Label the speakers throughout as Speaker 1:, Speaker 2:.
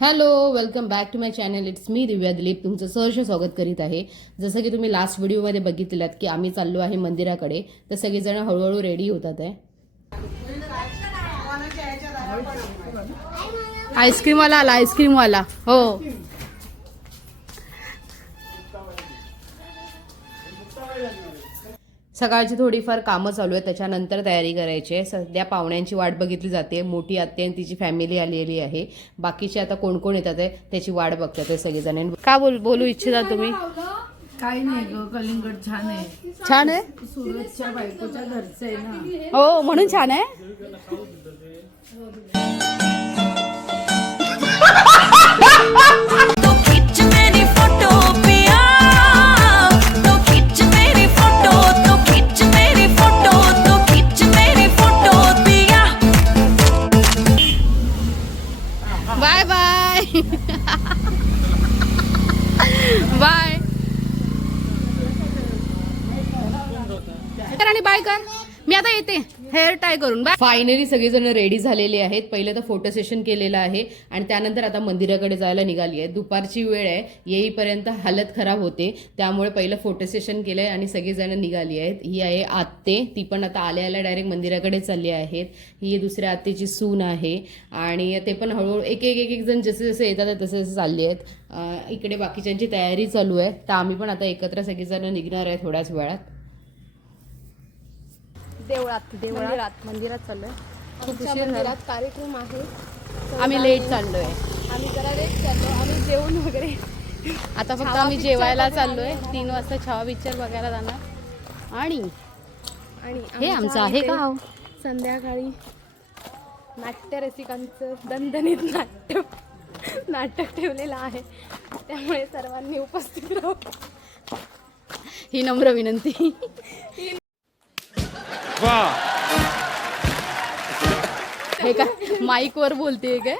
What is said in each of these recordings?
Speaker 1: Hello welcome back to my channel it's me Divya Dilip तुमचं सहर्ष स्वागत करीत आहे. जसं की तुम्ही लास्ट व्हिडिओमध्ये बघितलेलात की आम्ही चाललो आहे मंदिराकडे तर सगळेजण हळूहळू रेडी होतात आहे. आईस्क्रीमवाला आला आईस्क्रीमवाला हो. सकाळची थोडीफार कामं चालू आहे त्याच्यानंतर तयारी करायची आहे. सध्या पाहुण्यांची वाट बघितली जाते. मोठी आत्या आणि तिची फॅमिली आलेली आहे. बाकीचे आता कोण कोण येतात आहे त्याची वाट बघतात सगळेजण. का बोल बोलू इच्छिता तुम्ही?
Speaker 2: काही नाही ग कलिंगड छान आहे.
Speaker 1: छान आहे?
Speaker 2: सुरतच्या बायकोच्या घरचं आहे ना.
Speaker 1: हो म्हणून छान आहे? बाय. कर आणि बाय कर. मी आता येते. हेअर टाय करून. फायनली सगळेजण रेडी झालेले आहेत. पहिले तर फोटो सेशन केलेलं आहे आणि त्यानंतर आता मंदिराकडे जायला निघाली आहे. दुपारची वेळ आहे. येईपर्यंत हालत खराब होते. त्यामुळे पहिलं फोटो सेशन केलंय आणि सगळेजण निघाली आहेत. ही आहे आत्ते. ती पण आता आल्या आल्या डायरेक्ट मंदिराकडे चालली आहेत. ही दुसऱ्या आत्तेची सून आहे. आणि ते पण हळूहळू एक एक एक एक जण जसे जसे येतात तसे जसे चालले आहेत. इकडे बाकीच्यांची तयारी चालू आहे. तर आम्ही पण आता एकत्र सगळेजण निघणार आहे थोड्याच वेळात.
Speaker 3: देवळात मंदिरात मंदिरात चाललोय. आमच्या मंदिरात कार्यक्रम आहे.
Speaker 1: आम्ही लेट चाललोय.
Speaker 3: आम्ही जरा लेट चाललो. आम्ही जेवण वगैरे
Speaker 1: आता फक्त
Speaker 3: छावा
Speaker 1: आम्ही
Speaker 3: picture
Speaker 1: जेवायला चाललोय. तीन वाजता छावा पिक्चर बघायला जाणार. आणि
Speaker 3: आणि
Speaker 1: हे आमचं आहे
Speaker 3: इथे
Speaker 1: का?
Speaker 3: संध्याकाळी नाट्य रसिकांचं दणदणीत नाट्य नाटक ठेवलेलं आहे. त्यामुळे सर्वांनी उपस्थित राहू.
Speaker 1: ही नम्र विनंती. हे काय माईक वर बोलते काय?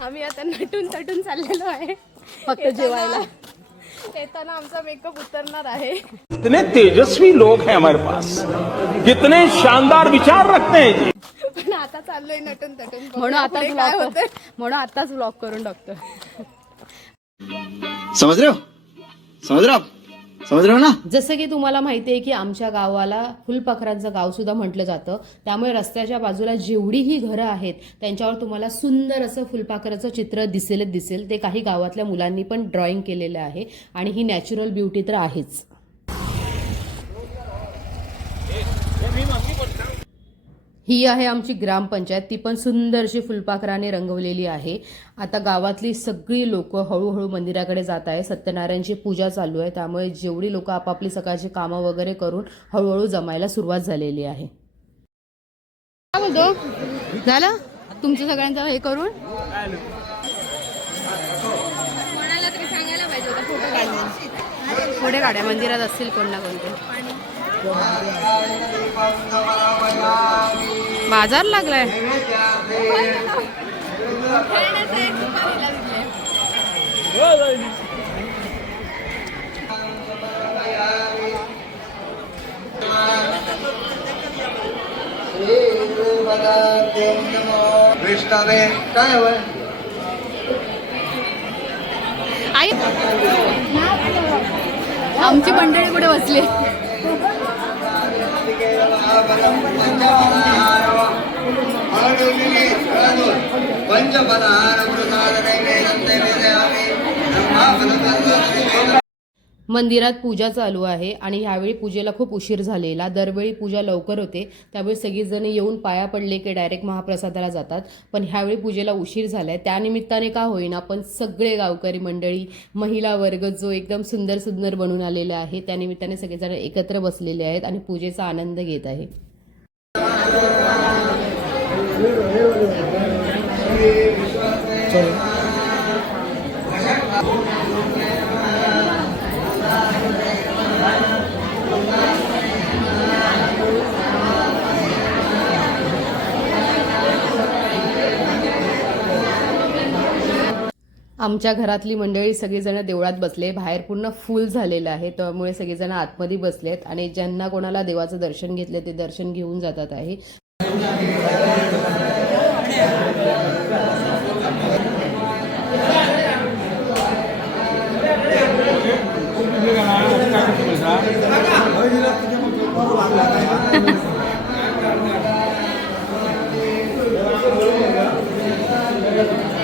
Speaker 3: आम्ही आता नटून तटून चाललेलो आहे.
Speaker 1: फक्त जेवायला.
Speaker 3: येताना आमचा मेकअप उतरणार आहे.
Speaker 4: कितने तेजस्वी लोग हैं हमारे पास। कितने शानदार विचार रखते हैं जी।
Speaker 3: पण आता चाललोय नटून तटून.
Speaker 1: म्हणून
Speaker 3: बघूया
Speaker 1: आताच
Speaker 3: पुढे काय
Speaker 1: ब्लॉक
Speaker 3: होतंय.
Speaker 1: म्हणून आताच ब्लॉक करून टाकतो.
Speaker 5: समझ रहे हो? समझ रहे हो आप समजलं ना?
Speaker 1: जसं की तुम्हाला माहिती आहे की आमच्या गावाला फुलपाखरांचं गाव सुद्धा म्हटलं जातं. त्यामुळे रस्त्याच्या बाजूला जेवढीही घरं आहेत त्यांच्यावर तुम्हाला सुंदर असं फुलपाखराचं चित्र दिसेलच दिसेल. ते काही गावातल्या मुलांनी पण ड्रॉइंग केलेलं आहे आणि ही नॅचरल ब्युटी तर आहेच. ही आहे आमची ग्रामपंचायत. ती पण सुंदरशी फुलपाखराने रंगवलेली आहे. आता गावातली सगळी लोक हळूहळू मंदिराकडे जात आहे सत्यनारायणची पूजा चालू आहे. त्यामुळे जेवढी लोक आपापली सकाळची कामं वगैरे करून हळूहळू जमायला सुरुवात झालेली आहे. काय बोलतो? झालं? तुमचं सगळ्यांचं हे करून?
Speaker 3: कोणाला तरी सांगायला पाहिजे होतं फोटो काढून.
Speaker 1: पुढे काढ्या मंदिरात असतील कोण ना कोणते. बाजार लागलाय.
Speaker 5: काय
Speaker 1: आई. आमची मंडळी कुठे बसली?
Speaker 5: పంచపదహార ప్రసాద నైవేదం నైవేదయామి ధర్మాపద
Speaker 1: मंदिरात पूजा चालू आहे आणि ह्यावेळी पूजेला खूप उशीर झालेला. दरवेळी पूजा लवकर होते. त्यावेळी सगळीजण येऊन पाया पडले की डायरेक्ट महाप्रसादाला जातात. पण ह्यावेळी पूजेला उशीर झाला आहे त्यानिमित्ताने का होईना पण सगळे गावकरी मंडळी महिला वर्ग जो एकदम सुंदर सुंदर बनून आलेला आहे त्यानिमित्ताने सगळेजण एकत्र बसलेले आहेत आणि पूजेचा आनंद घेत आहे. आमच्या घरातली मंडळी सगळीजणं देवळात बसले बाहेर पूर्ण फुल झालेलं आहे त्यामुळे सगळेजण आतमध्ये बसलेत आणि ज्यांना कोणाला देवाचं दर्शन घेतलं ते दर्शन घेऊन जातात आहे.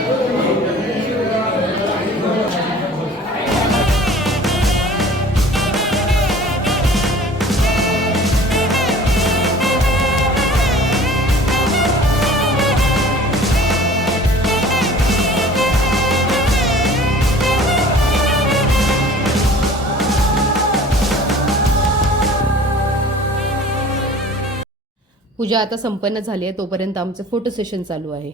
Speaker 1: पूजा आता संपन्न झाली आहे तोपर्यंत आमचं फोटो सेशन चालू आहे.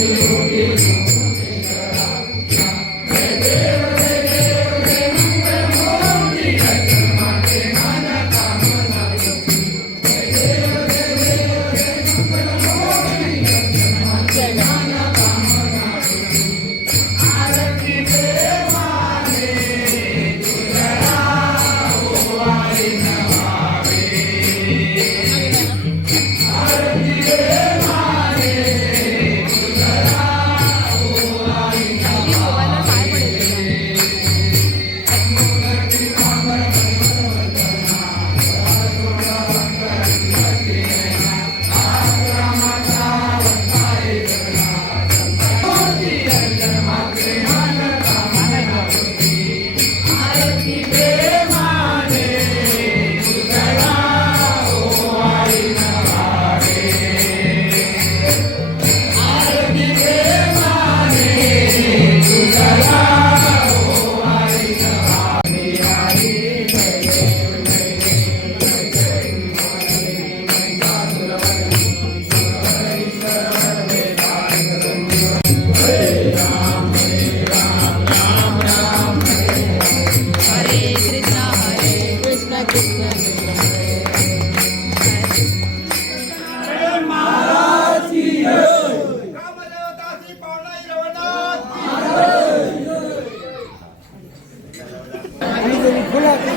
Speaker 1: Thank you.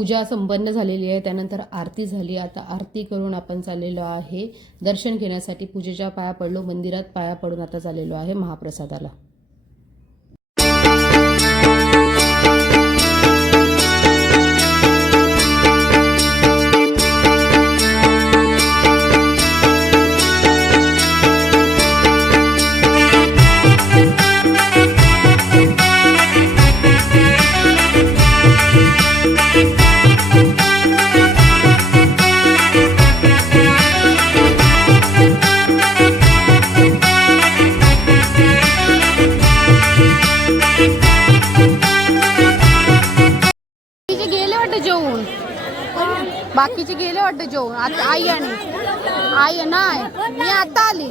Speaker 1: पूजा संपन्न झालेली आहे. त्यानंतर आरती झाली. आता आरती करून आपण चाललेलो आहे. दर्शन घेण्यासाठी पूजेच्या पाया पडलो. मंदिरात पाया पडून आता चाललेलो आहे महाप्रसादाला. बाकीचे गेले वाटतं जेवण आता आई आणि आई नाही मी आता आली.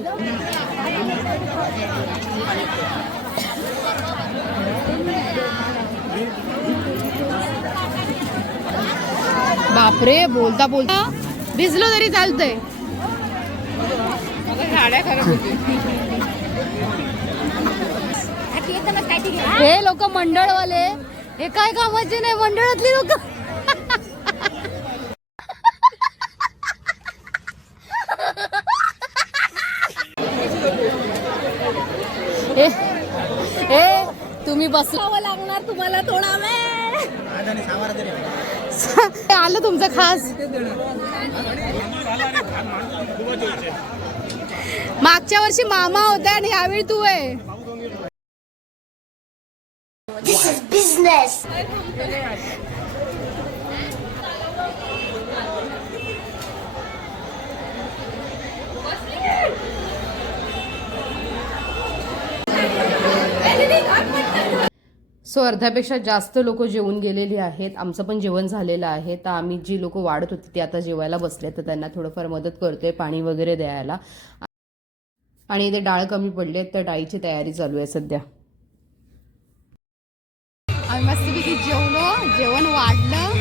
Speaker 1: बापरे बोलता बोलता भिजलो तरी चालतंय. हे लोक मंडळवाले. हे काय कामाचे नाही मंडळातली लोक हे हे लागणार तुम्हाला थोडा वेळ. आलं तुमचं खास. मागच्या वर्षी मामा होता आणि यावेळी तू आहे.
Speaker 6: सो अर्ध्यापेक्षा जास्त लोक जेवून गेलेली आहेत. आमचं पण जेवण झालेलं आहे. तर आम्ही जी लोक वाढत होती ती आता जेवायला बसले तर त्यांना थोडंफार मदत करतोय पाणी वगैरे द्यायला. आणि इथे डाळ कमी पडली तर डाळीची तयारी चालू आहे सध्या.
Speaker 1: आम्ही मस्तपैकी जेवलो. जेवण वाढलं.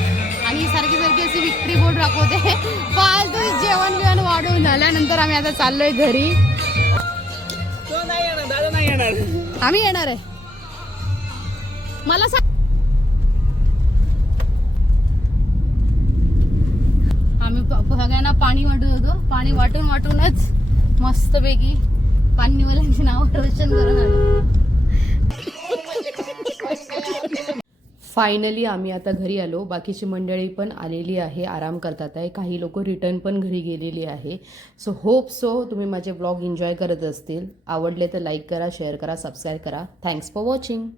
Speaker 1: आणि सारखी सारखी अशी विक्री बोर्ड दाखवते. फालतू जेवण बिवण वाढवून झाल्यानंतर आम्ही आता चाललोय घरी. आम्ही येणार आहे. मला सांग आम्ही प- सगळ्यांना पाणी वाटत होतो. पाणी वाटून वाटूनच मस्तपैकी पाणीवाल्यांची नाव रोशन करून आलो.
Speaker 6: फायनली आम्ही आता घरी आलो. बाकीची मंडळी पण आलेली आहे. आराम करतात आहे. काही लोक रिटर्न पण घरी गेलेली आहे. सो होप सो तुम्ही माझे ब्लॉग एन्जॉय करत असतील. आवडले तर लाईक करा शेअर करा सबस्क्राईब करा. Thanks for watching